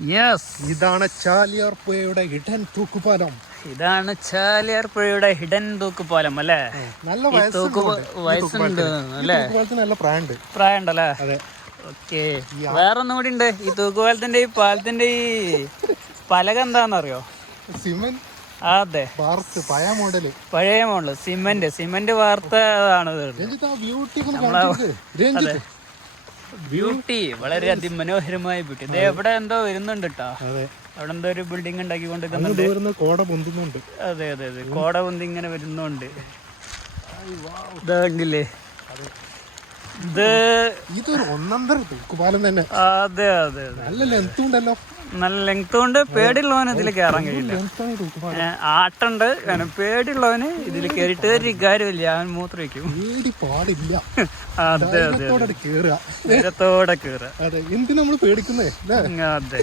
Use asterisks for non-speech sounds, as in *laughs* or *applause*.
Yes ഇതാണ് ചാലിയാർ പുഴയുടെ hidden തൂക്കുപാലം. ഇതാണ് ചാലിയാർ പുഴയുടെ ഹിഡൻ തൂക്കുപാലം അല്ലേ? നല്ല വയസ്സുണ്ട്. അല്ലേ? നല്ല പ്രായമുണ്ട്. പ്രായമുണ്ടല്ലേ? ഓക്കെ. വേറെ ഒന്നും കൂടി ഉണ്ട്. ഈ തൂക്കുപാലത്തിന്റെ ഈ പാലത്തിന്റെ ഈ പലക എന്താണെന്നറിയോ? സിമന്റ്. അതെ. പഴയ മോഡൽ. പഴയ മോഡൽ. സിമന്റ്. സിമന്റ് വാർത്ത ഇത്. ബ്യൂട്ടി വളരെ അതിമനോഹരമായ ബ്യൂട്ടി. ഇത് എവിടെ എന്തോ വരുന്നുണ്ട് കേട്ടോ അവിടെ എന്തോ ഒരു ബിൽഡിംഗ് ഉണ്ടാക്കി കൊണ്ടിരിക്കുന്നുണ്ട്. കോട പൊന്തുന്നുണ്ട്. അതെ അതെ അതെ. കോട പൊന്തി ഇങ്ങനെ വരുന്നുണ്ട്. ഇത് കണ്ടില്ലേ? ഇത് ഇതൊരു ഒന്നന്തര തൂക്കുപാലം തന്നെ. അതെ അതെ നല്ല ലെങ്ത് ഉണ്ടല്ലോ. നല്ല ലെങ്ത് കൊണ്ട് പേടിയുള്ളവന് ഇതിൽ കയറാൻ കഴിയില്ല ആട്ടുണ്ട്. പേടിയുള്ളവന് ഇതിൽ കയറിയിട്ട് ഒരു കാര്യമില്ല അവൻ മൂത്ര വയ്ക്കും പേടി പാടില്ല *laughs* അതെ അതെ. ധൈര്യത്തോടെ കയറുക അതെ എന്തിനാ നമ്മൾ പേടിക്കുന്നേ? അതെ.